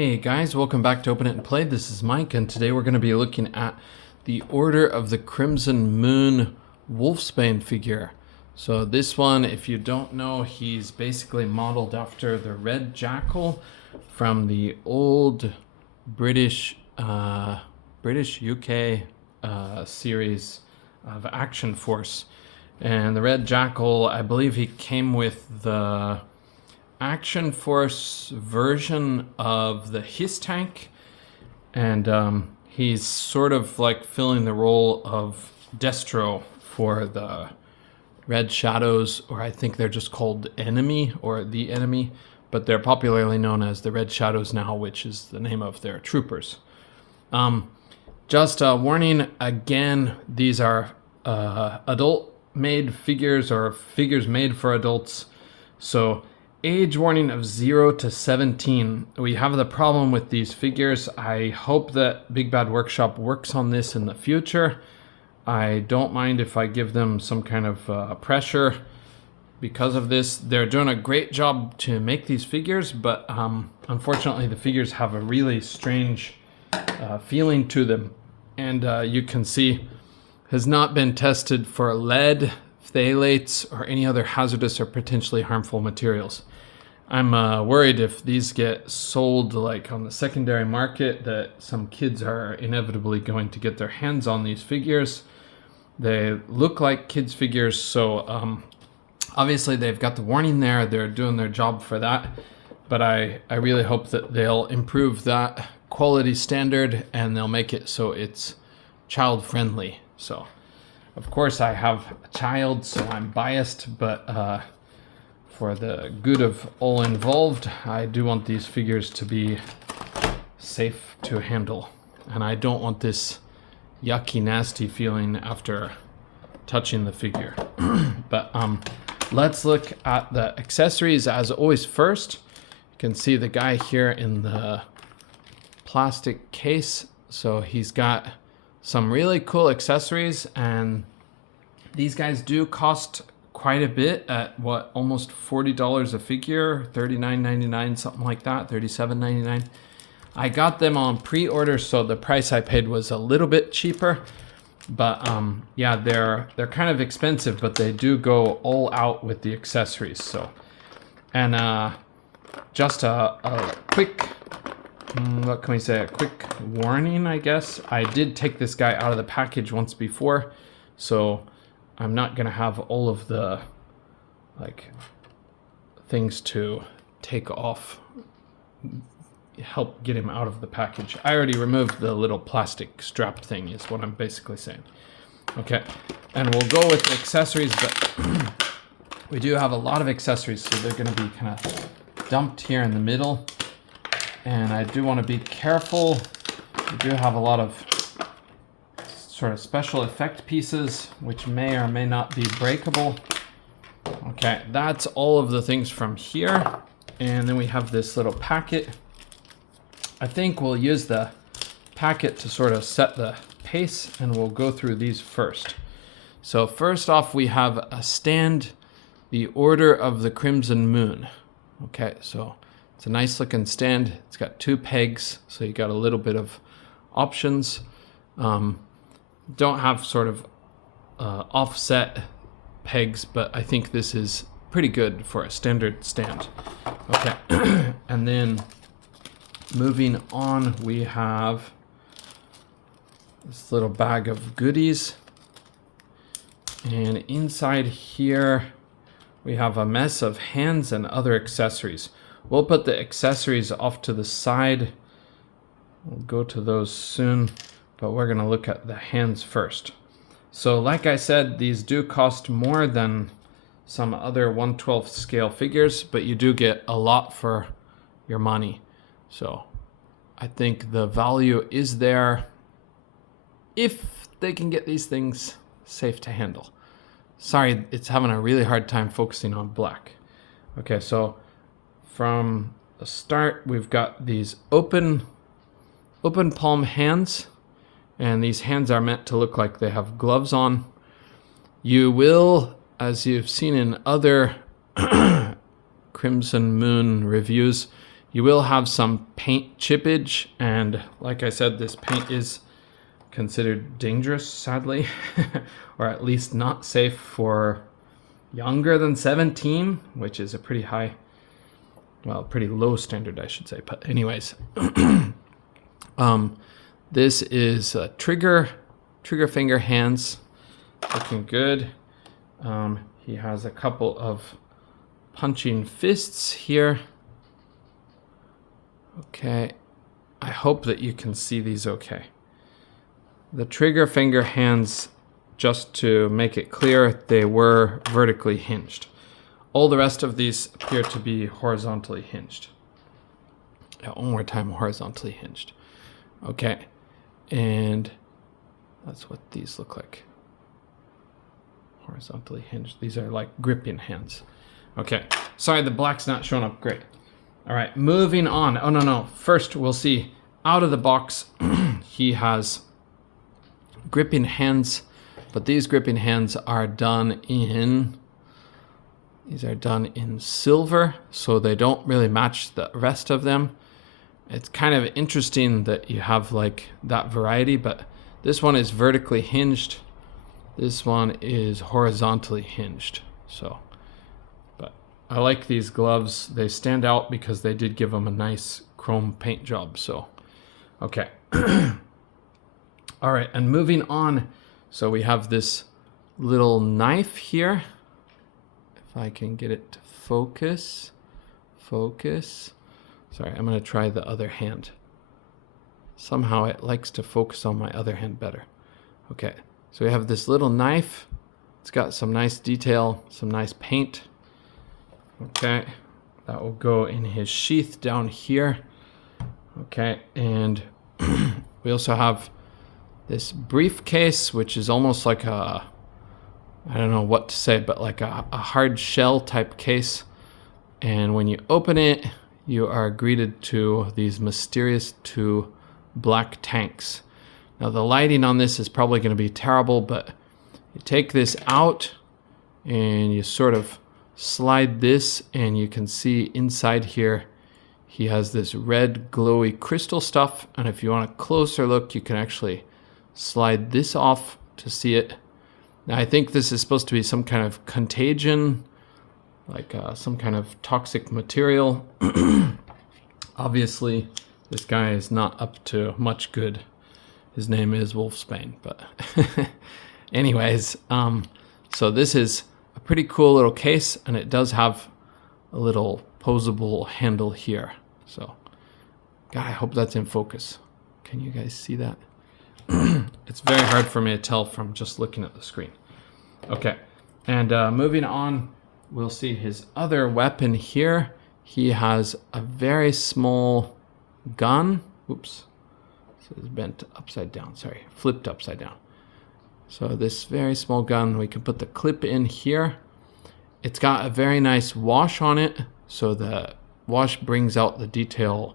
Hey guys, welcome back to Open It and Play. This is Mike, and today we're going to be looking at the Order of the Crimson Moon Wolfsbane figure. So this one, if you don't know, he's basically modeled after the Red Jackal from the old British UK series of Action Force. And the Red Jackal, I believe he came with the Action Force version of the His tank, and he's sort of like filling the role of Destro for the Red Shadows, or I think they're just called Enemy or the Enemy, but they're popularly known as the Red Shadows now, which is the name of their troopers. Just a warning again, these are adult made figures or figures made for adults, so age warning of 0 to 17. We have the problem with these figures. I hope that Big Bad Workshop works on this in the future. I don't mind if I give them some kind of pressure because of this. They're doing a great job to make these figures, but unfortunately the figures have a really strange feeling to them. And you can see has not been tested for lead, phthalates, or any other hazardous or potentially harmful materials. I'm worried if these get sold like on the secondary market that some kids are inevitably going to get their hands on these figures. They look like kids figures, so obviously they've got the warning there. They're doing their job for that, but I really hope that they'll improve that quality standard and they'll make it so it's child friendly. So of course I have a child, so I'm biased, but for the good of all involved, I do want these figures to be safe to handle. And I don't want this yucky, nasty feeling after touching the figure. But let's look at the accessories as always first. You can see the guy here in the plastic case. So he's got some really cool accessories, and these guys do cost quite a bit at what, almost $40 a figure, $39.99, something like that, $37.99. I got them on pre-order, so the price I paid was a little bit cheaper, but yeah, they're kind of expensive, but they do go all out with the accessories. So, and just a quick, what can we say, a quick warning, I guess. I did take this guy out of the package once before, so I'm not gonna have all of the things to take off, help get him out of the package. I already removed the little plastic strap thing is what I'm basically saying. Okay, and we'll go with the accessories, but we do have a lot of accessories, so they're gonna be kind of dumped here in the middle. And I do want to be careful. We do have a lot of sort of special effect pieces, which may or may not be breakable. Okay, that's all of the things from here. And then we have this little packet. I think we'll use the packet to sort of set the pace, and we'll go through these first. So first off, we have a stand, the Order of the Crimson Moon. Okay, so it's a nice looking stand. It's got 2 pegs, so you got a little bit of options. Don't have sort of offset pegs, but I think this is pretty good for a standard stand. Okay, and then moving on, we have this little bag of goodies. And inside here, we have a mess of hands and other accessories. We'll put the accessories off to the side. We'll go to those soon, but we're gonna look at the hands first. So like I said, these do cost more than some other 1/12 scale figures, but you do get a lot for your money. So I think the value is there if they can get these things safe to handle. Sorry, it's having a really hard time focusing on black. Okay, so from the start, we've got these open palm hands, and these hands are meant to look like they have gloves on. You will, as you've seen in other Crimson Moon reviews, You will have some paint chippage, and like I said, this paint is considered dangerous, sadly, or at least not safe for younger than 17, which is a pretty high, well, pretty low standard, I should say. But anyways, this is trigger finger hands, looking good. He has a couple of punching fists here. Okay, I hope that you can see these okay. The trigger finger hands, just to make it clear, they were vertically hinged. All the rest of these appear to be horizontally hinged. Yeah, one more time, horizontally hinged. Okay, and that's what these look like. Horizontally hinged. These are like gripping hands. Okay, sorry, the black's not showing up great. All right, moving on. Oh, no. First, we'll see out of the box, he has gripping hands, but these gripping hands are done in, silver, so they don't really match the rest of them. It's kind of interesting that you have like that variety, but this one is vertically hinged. This one is horizontally hinged. So, but I like these gloves. They stand out because they did give them a nice chrome paint job. So, okay. All right, and moving on. So we have this little knife here. If I can get it to focus. Sorry, I'm gonna try the other hand. Somehow it likes to focus on my other hand better. Okay, so we have this little knife. It's got some nice detail, some nice paint. Okay, that will go in his sheath down here. Okay, and we also have this briefcase, which is almost like a, I don't know what to say, but like a hard shell type case. And when you open it, you are greeted to these mysterious two black tanks. Now the lighting on this is probably going to be terrible, but you take this out and you sort of slide this, and you can see inside here he has this red glowy crystal stuff. And if you want a closer look, you can actually slide this off to see it. Now I think this is supposed to be some kind of contagion, like some kind of toxic material. Obviously, this guy is not up to much good. His name is Wolfsbane, but anyways, so this is a pretty cool little case, and it does have a little posable handle here. So, God, I hope that's in focus. Can you guys see that? It's very hard for me to tell from just looking at the screen. Okay, and moving on, we'll see his other weapon here. He has a very small gun. Oops. So it's bent upside down. Sorry, flipped upside down. So this very small gun, we can put the clip in here. It's got a very nice wash on it. So the wash brings out the detail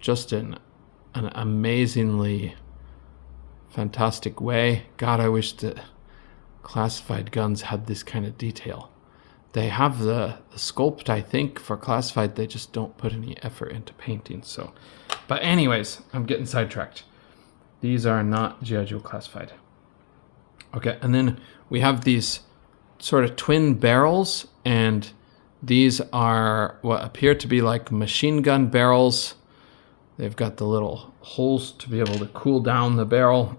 just in an amazingly fantastic way. God, I wish that classified guns had this kind of detail. They have the sculpt, I think, for classified. They just don't put any effort into painting. So, but anyways, I'm getting sidetracked. These are not G.I. Joe classified. Okay, and then we have these sort of twin barrels, and these are what appear to be like machine gun barrels. They've got the little holes to be able to cool down the barrel.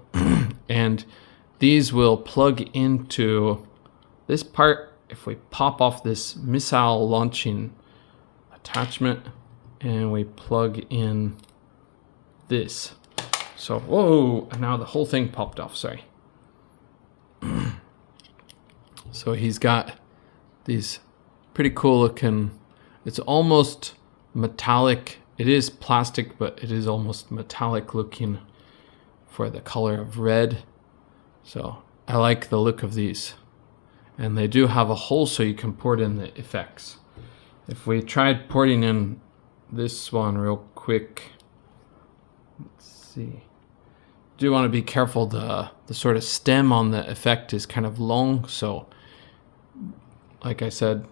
And these will plug into this part if we pop off this missile launching attachment and we plug in this. So, whoa, and now the whole thing popped off, sorry. So he's got these pretty cool looking, it's almost metallic. It is plastic, but it is almost metallic looking for the color of red. So I like the look of these. And they do have a hole so you can port in the effects. If we tried porting in this one real quick, let's see. Do want to be careful, the sort of stem on the effect is kind of long, so like I said,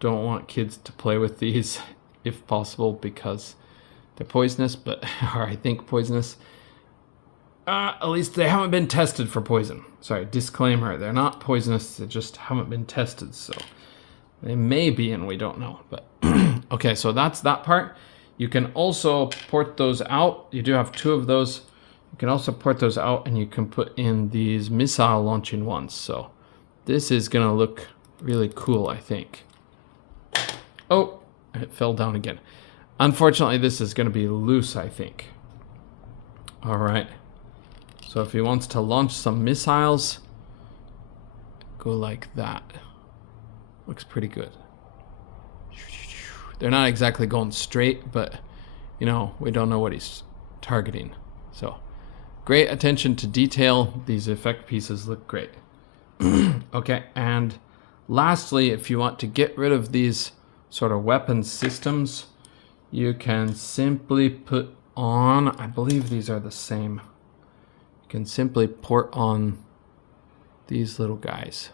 don't want kids to play with these. if possible, because they're poisonous, but or I think poisonous. At least they haven't been tested for poison. Sorry, disclaimer, they're not poisonous, they just haven't been tested, so they may be and we don't know. But okay, so that's that part. You can also port those out. You do have 2 of those. You can also port those out and you can put in these missile launching ones. So this is gonna look really cool, I think. Oh, it fell down again. Unfortunately, this is gonna be loose, I think. All right. So if he wants to launch some missiles, go like that. Looks pretty good. They're not exactly going straight, but you know, we don't know what he's targeting. So great attention to detail. These effect pieces look great. Okay, and lastly, if you want to get rid of these sort of weapon systems, you can simply put on, I believe these are the same. You can simply port on these little guys.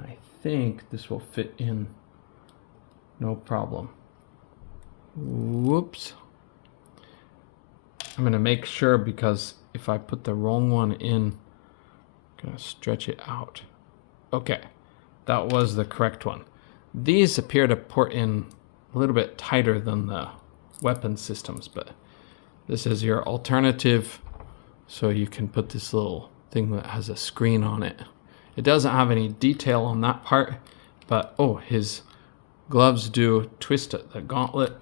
I think this will fit in no problem. Whoops. I'm gonna make sure, because if I put the wrong one in, I'm gonna stretch it out. Okay, that was the correct one. These appear to port in a little bit tighter than the weapon systems, but this is your alternative. So you can put this little thing that has a screen on it. It doesn't have any detail on that part, but oh, his gloves do twist at the gauntlet.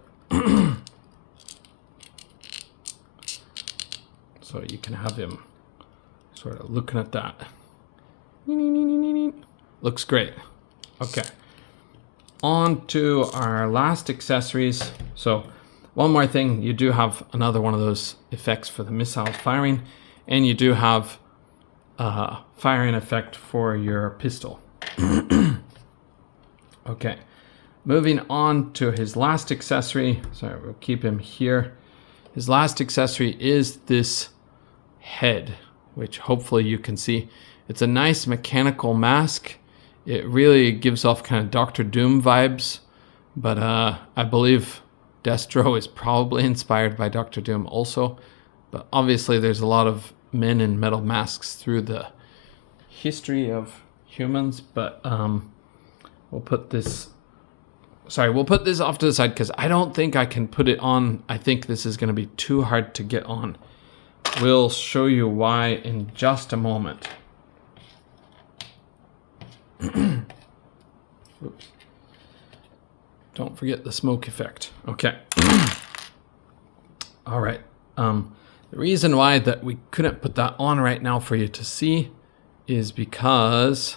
So you can have him sort of looking at that. Looks great. Okay. On to our last accessories. So one more thing, you do have another one of those effects for the missiles firing, and you do have a firing effect for your pistol. Okay, moving on to his last accessory. Sorry, we'll keep him here. His last accessory is this head, which hopefully you can see. It's a nice mechanical mask. It really gives off kind of Dr. Doom vibes, but I believe Destro is probably inspired by Dr. Doom also. But obviously there's a lot of men in metal masks through the history of humans, but we'll put this off to the side because I don't think I can put it on. I think this is going to be too hard to get on. We'll show you why in just a moment. Oops. Don't forget the smoke effect. Okay. All right. The reason why that we couldn't put that on right now for you to see is because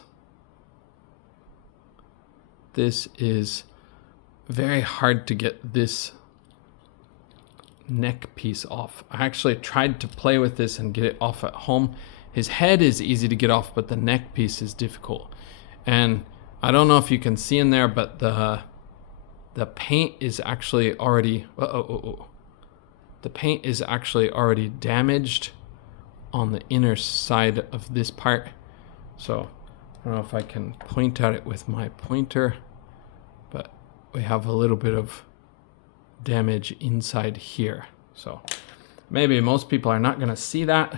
this is very hard to get this neck piece off. I actually tried to play with this and get it off at home. His head is easy to get off, but the neck piece is difficult. And I don't know if you can see in there, but the paint is actually already the paint is actually already damaged on the inner side of this part. So I don't know if I can point at it with my pointer, but we have a little bit of damage inside here. So maybe most people are not going to see that,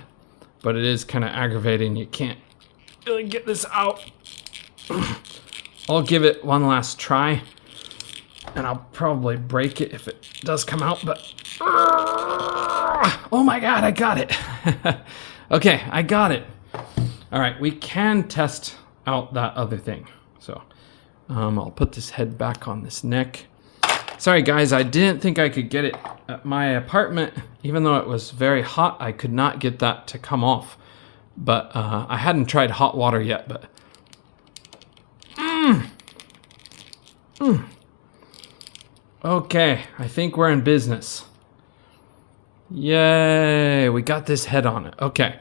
but it is kind of aggravating. You can't really get this out. I'll give it one last try, and I'll probably break it if it does come out, but oh my god, I got it. Okay, I got it. All right, we can test out that other thing. So I'll put this head back on this neck. Sorry guys, I didn't think I could get it at my apartment. Even though it was very hot, I could not get that to come off. But I hadn't tried hot water yet, but okay, I think we're in business. Yay, we got this head on it. Okay,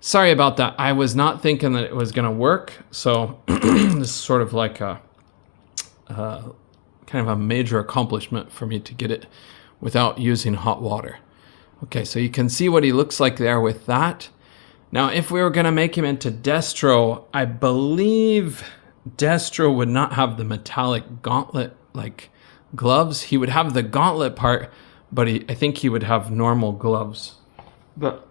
sorry about that. I was not thinking that it was gonna work. So this is sort of like a kind of a major accomplishment for me to get it without using hot water. Okay, so you can see what he looks like there with that. Now, if we were gonna make him into Destro, I believe Destro would not have the metallic gauntlet like gloves. He would have the gauntlet part, but I think he would have normal gloves. But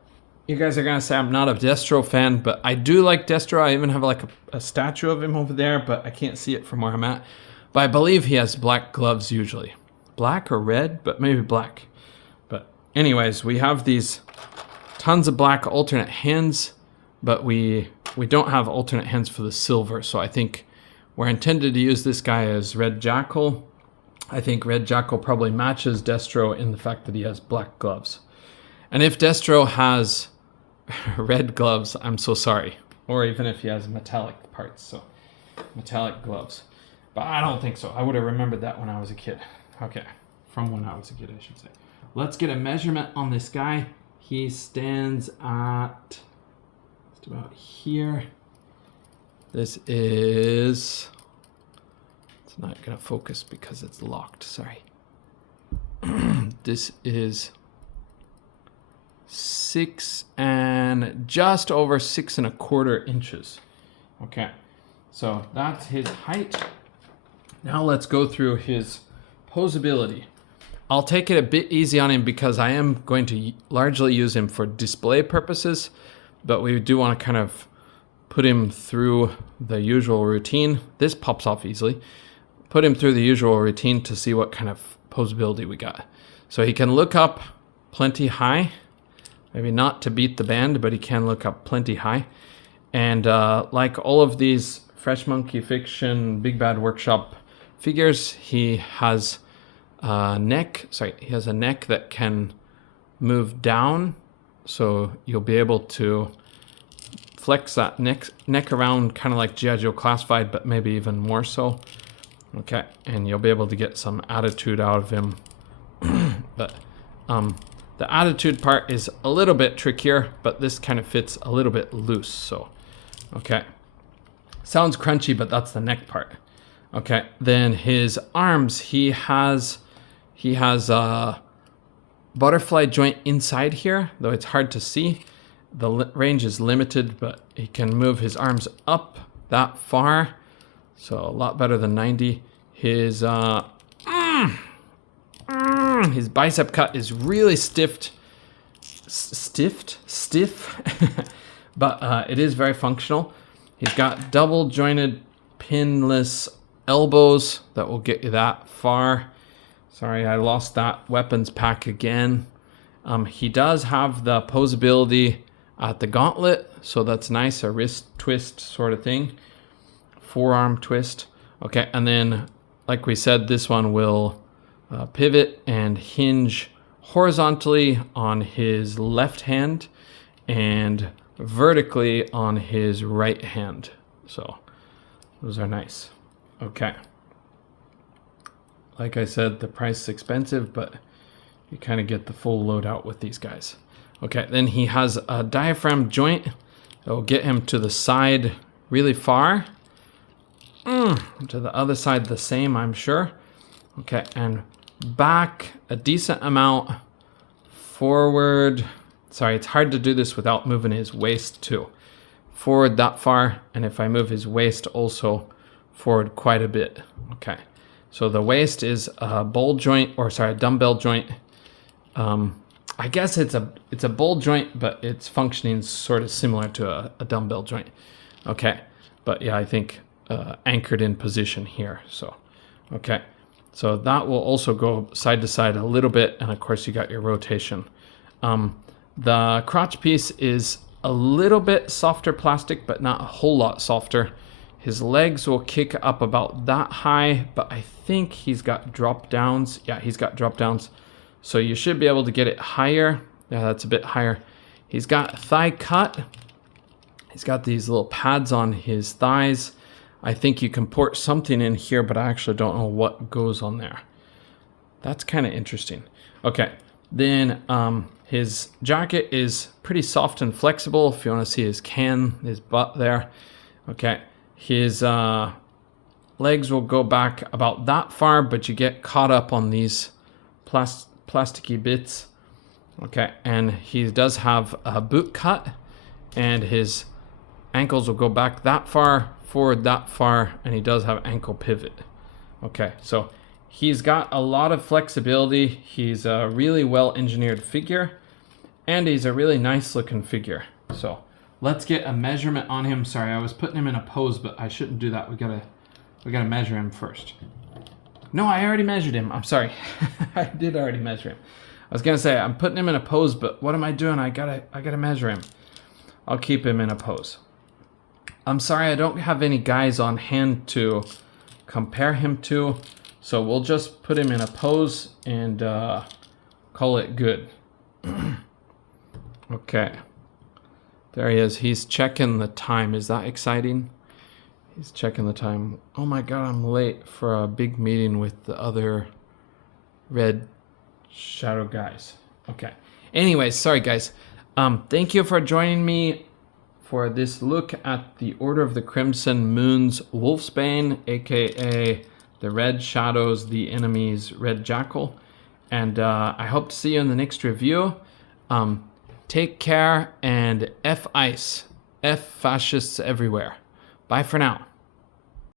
you guys are gonna say I'm not a Destro fan, but I do like Destro. I even have like a statue of him over there, but I can't see it from where I'm at. But I believe he has black gloves usually. Black or red, but maybe black. But anyways, we have these tons of black alternate hands, but we don't have alternate hands for the silver. So I think we're intended to use this guy as Red Jackal. I think Red Jackal probably matches Destro in the fact that he has black gloves. And if Destro has red gloves, I'm so sorry. Or even if he has metallic parts, so metallic gloves. But I don't think so. I would have remembered that when I was a kid. Okay, from when I was a kid, I should say. Let's get a measurement on this guy. He stands at just about here. This is, it's not gonna focus because it's locked, sorry. This is 6 and just over 6¼ inches. Okay, so that's his height. Now let's go through his posability. I'll take it a bit easy on him because I am going to largely use him for display purposes, but we do want to kind of put him through the usual routine. This pops off easily. Put him through the usual routine to see what kind of posability we got. So he can look up plenty high. Maybe not to beat the band, but he can look up plenty high. And like all of these Fresh Monkey Fiction Big Bad Workshop figures, he has a neck that can move down. So you'll be able to flex that neck around kind of like G.I. Joe Classified, but maybe even more so. Okay, and you'll be able to get some attitude out of him. But the attitude part is a little bit trickier, but this kind of fits a little bit loose, so, okay. Sounds crunchy, but that's the neck part. Okay, then his arms, he has a butterfly joint inside here, though it's hard to see. The range is limited, but he can move his arms up that far, so a lot better than 90. His his bicep cut is really stiff, but it is very functional. He's got double jointed pinless elbows that will get you that far. Sorry, I lost that weapons pack again. He does have the posability at the gauntlet, so that's nice, a wrist twist sort of thing. Forearm twist. Okay, and then, like we said, this one will pivot and hinge horizontally on his left hand and vertically on his right hand. So those are nice. Okay. Like I said, the price is expensive, but you kind of get the full loadout with these guys. Okay, then he has a diaphragm joint that will get him to the side really far. To the other side the same, I'm sure. Okay, and back a decent amount forward. Sorry, it's hard to do this without moving his waist too. Forward that far, and if I move his waist also forward quite a bit. Okay, so the waist is a bowl joint, or sorry, a dumbbell joint. I guess it's a bowl joint, but it's functioning sort of similar to a dumbbell joint. Okay, but yeah, I think anchored in position here. So, okay. So that will also go side to side a little bit, and of course you got your rotation. The crotch piece is a little bit softer plastic, but not a whole lot softer. His legs will kick up about that high, but I think he's got drop downs. Yeah, he's got drop downs. So you should be able to get it higher. Yeah, that's a bit higher. He's got thigh cut. He's got these little pads on his thighs. I think you can port something in here, but I actually don't know what goes on there. That's kind of interesting. Okay, then his jacket is pretty soft and flexible. If you want to see his butt there. Okay, his legs will go back about that far, but you get caught up on these plasticky bits. Okay, and he does have a boot cut, and his ankles will go back that far, forward that far, and he does have ankle pivot. Okay, so He's got a lot of flexibility. He's a really well engineered figure, and he's a really nice looking figure. So let's get a measurement on him. Sorry, I was putting him in a pose, but I shouldn't do that. We gotta measure him first. No, I already measured him. I'm sorry. I did already measure him. I was gonna say I'm putting him in a pose, but what am I doing? I gotta measure him. I'll keep him in a pose. I'm sorry, I don't have any guys on hand to compare him to, so we'll just put him in a pose and call it good. Okay. There he is. He's checking the time. Is that exciting? He's checking the time. Oh my god, I'm late for a big meeting with the other red shadow guys. Okay. Anyways, sorry guys. Thank you for joining me for this look at the Order of the Crimson Moon's Wolfsbane, aka the red shadows, the enemy's red Jackal. And I hope to see you in the next review. Take care, and F ice. F fascists everywhere. Bye for now.